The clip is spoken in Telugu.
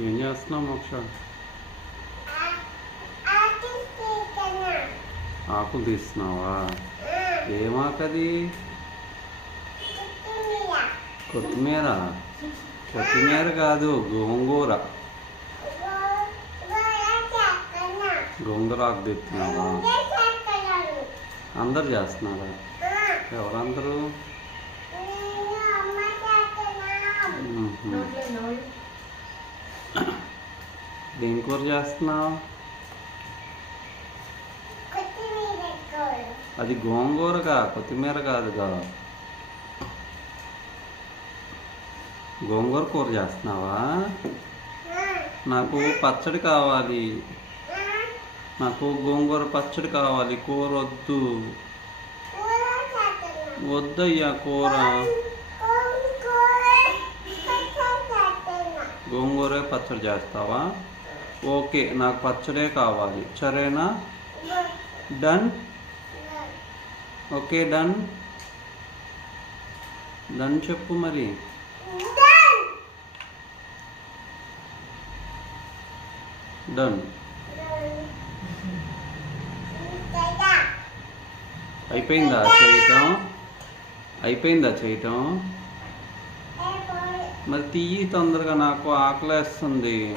ఏం చేస్తున్నావు మోక్ష? ఆకులు తీస్తున్నావా? ఏం ఆకది? కొత్తిమీర? కొత్తిమీర కాదు, గోంగూర. గోంగూర ఆకు తీస్తున్నావా? అందరు చేస్తున్నారా? ఎవరందరూ? ఏం కూర చేస్తున్నావు? అది గోంగూరగా, కొత్తిమీర కాదుగా. గోంగూర కూర చేస్తున్నావా? నాకు పచ్చడి కావాలి. నాకు గోంగూర పచ్చడి కావాలి, కూర వద్దు. వద్దయ్యా కూర. గోంగూరే పచ్చడి చేస్తావా? ఓకే, నాకు పచ్చడే కావాలి. సరేనా? డన్. Okay done. డన్ చెప్పు మరి. డన్. అయిపోయిందా చేయటం? అయిపోయిందా చేయటం? మరి తీయి తొందరగా, నాకు ఆకలేస్తుంది.